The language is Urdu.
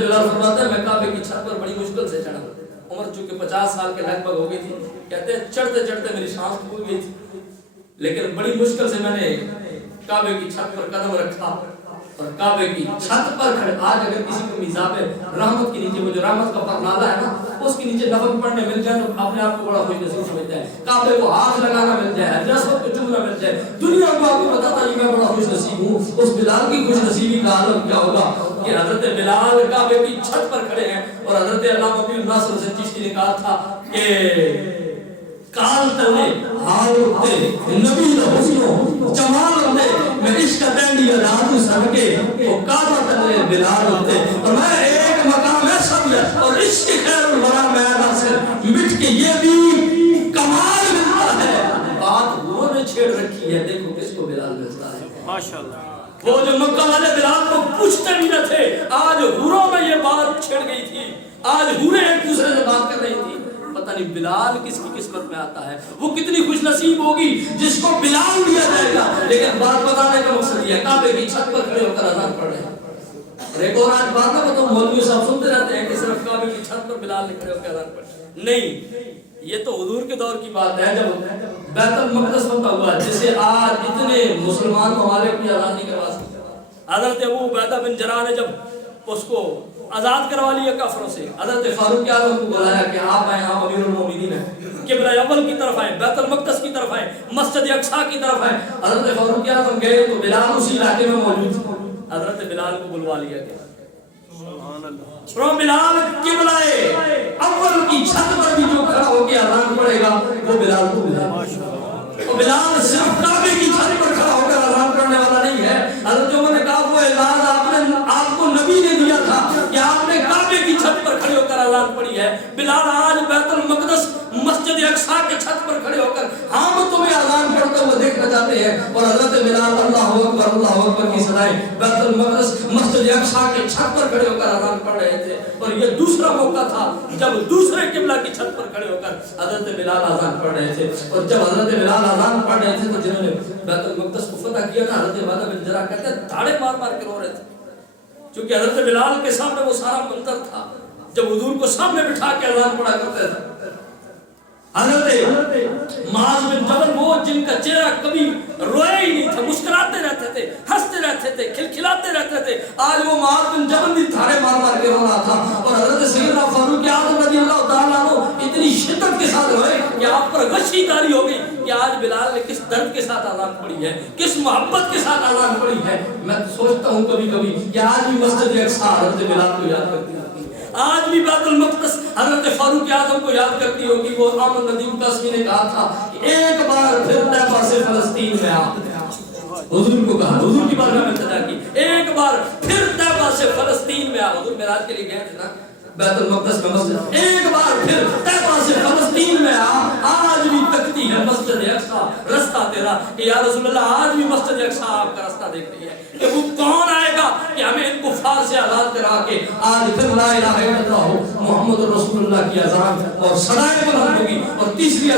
بلال فرماتا ہے میں کعبے کی چھت پر بڑی مشکل سے چڑھا، عمر چونکہ 50 سال کے لگ بھگ ہو گئی تھی، کہتے ہیں چڑھتے چڑھتے میری سانس پھول گئی تھی، لیکن بڑی مشکل سے میں نے کعبے کی چھت پر قدم رکھا اور کعبے کی چھت پر کھڑے. آج اگر کسی کو میزاب رحمت کے نیچے وہ جو رحمت کا پرنالہ ہے نا اس کے نیچے نفل پڑھنے مل جائے تو اپنے آپ کو بڑا خوش نصیب سمجھتا ہے. کعبے کو ہاتھ لگانا مل جائے، رسول کو چومنا مل جائے، دنیا کو آپ کو بتاتا ہے میں بڑا خوش نصیب ہوں. اس بلال کی خوش نصیبی کا عالم کیا ہوگا کہ حضرت بلال کعبے کی چھت پر کھڑے ہیں اور حضرت علامہ پیر ناصر سے چشتی نے کہا تھا کہ کال تلے حال اٹھتے نبی دا حسنو جمال اٹھتے میں عشق دینڈی ادھاتو سڑکے وہ کعبہ تلے بلال اٹھتے اور میں ایک مقام ایسا بھی ہے اور عشق خیر الورا میدہ سے مٹ کے یہ بھی کمال ملتا ہے. بات وہ نے چھیڑ رکھی ہے، دیکھو کس کو بلال ملتا ہے. ماشاءاللہ وہ جو مکہ والے بلال کو پوچھتے بھی نہ تھے، آج حوروں میں یہ بات چھڑ گئی تھی، آج حوریں ایک دوسرے سے بات کر رہی تھی. پتہ نہیں بلال کس کی قسمت میں آتا ہے، وہ کتنی خوش نصیب ہوگی جس کو بلال دیا جائے گا. لیکن بات بتانے کا مقصد یہ ہے کعبے کی چھت پر کھڑے ہو کر اذان پڑھ رہے ہیں. اور ایک اور آج بات نہ بتاؤں، مولوی صاحب سنتے رہتے ہیں کہ صرف کعبے کی چھت پر بلال نے کھڑے ہو کر اذان پڑھ. نہیں، یہ تو حضور کے دور کی بات ہے جب بیت المقدس فتح ہوا جسے آج اتنے مسلمان ممالک بھی آزاد نہیں کروا سکتے. حضرت ابو عبیدہ بن جراح نے جب اس کو آزاد کروا لیا کافروں سے، حضرت فاروق اعظم کو بلایا کہ آپ آئیں، آپ امیر المومنین ہیں، قبلہ اول کی طرف آئیں، بیت المقدس کی طرف آئیں، مسجد اقصی کی طرف آئیں. حضرت فاروق اعظم گئے تو بلال اسی علاقے میں موجود تھے. حضرت بلال کو بلوا لیا گیا. بلال قبلہ اول کی چھت پر بھی جو کھڑا ہو کے اذان پڑھے گا وہ بلال کو ملے. بلال صرف کعبے کی چھت پر کھڑا ہو کر اذان پڑھنے والا نہیں ہے. حضرت عمر نے کہا وہ اعزاز آپ کو نبی نے دیا تھا کہ آپ نے کعبے کی چھت پر کھڑے ہو کر اذان پڑھی ہے. بلال آج بیت المقدس مسجد اقصی کے چھت پر کھڑے ہو کر ہم تمہیں اذان پڑھتے ہوئے دیکھنا چاہتے ہیں. اور حضرت بلال اللہ اکبر کی صدائیں بیت المقدس مسجد اقصی کے چھت پر کھڑے ہو کر اذان پڑھ رہے تھے. اور یہ دوسرا موقع تھا جب دوسرے قبلہ کی چھت پر کھڑے ہو کر حضرت بلال اذان پڑھ رہے تھے. اور جب حضرت بلال اذان پڑھ رہے تھے تو جنہوں نے بیت المقدس کو فتح کیا نا، حضرت عبیدہ بن جراح کہتے ہیں دھاڑے مار مار کے رو رہے تھے، کیونکہ حضرت بلال کے سامنے وہ سارا منظر تھا جب حضور کو سامنے بٹھا کے اذان پڑھا کرتے تھے. حضرت معاذ بن جبل وہ جن کا چہرہ کبھی رویا ہی نہیں تھا، مسکراتے رہتے تھے، ہنستے رہتے تھے، کھلکھلاتے رہتے تھے، آج وہ معاذ بن جبل بھی دھاڑے مار مار کے رو رہا تھا. اور حضرت سیدنا فاروق اعظم رضی اللہ تعالیٰ عنہ اتنی شدت کے ساتھ روئے کہ آپ پر غشی طاری ہو گئی کہ آج بلال نے کس درد کے ساتھ اذان پڑھی ہے، کس محبت کے ساتھ اذان پڑھی ہے. میں سوچتا ہوں کبھی کبھی کہ آج بھی مسجد اقصی حضرت بلال کو یاد کرتی ہے، آج بھی بیت المقدس حضرت فاروق اعظم کو یاد کرتی ہوگی. وہ امام ندیم قاسمی نے کہا تھا ایک بار پھر طیبہ سے فلسطین میں آ. حضور کو کہا، حضور کی بارگاہ میں التجا کی، ایک بار پھر طیبہ سے فلسطین میں آ. حضور معراج کے لیے گئے تھے نا بیت المقدس میں مسجد، ایک بار پھر طیبہ سے فلسطین میں آ. آج بھی تکتی ہے مسجد اقصی رستہ تیرا کہ یا رسول اللہ آج بھی مسجد اقصی آپ کا رستہ دیکھ رہی ہے کہ وہ کون آئے گا کہ ہمیں ان کفار سے آزاد کرا کے آج پھر لا الہ الا اللہ محمد رسول اللہ کی اذان اور صدائے بلند ہوگی. اور تیسری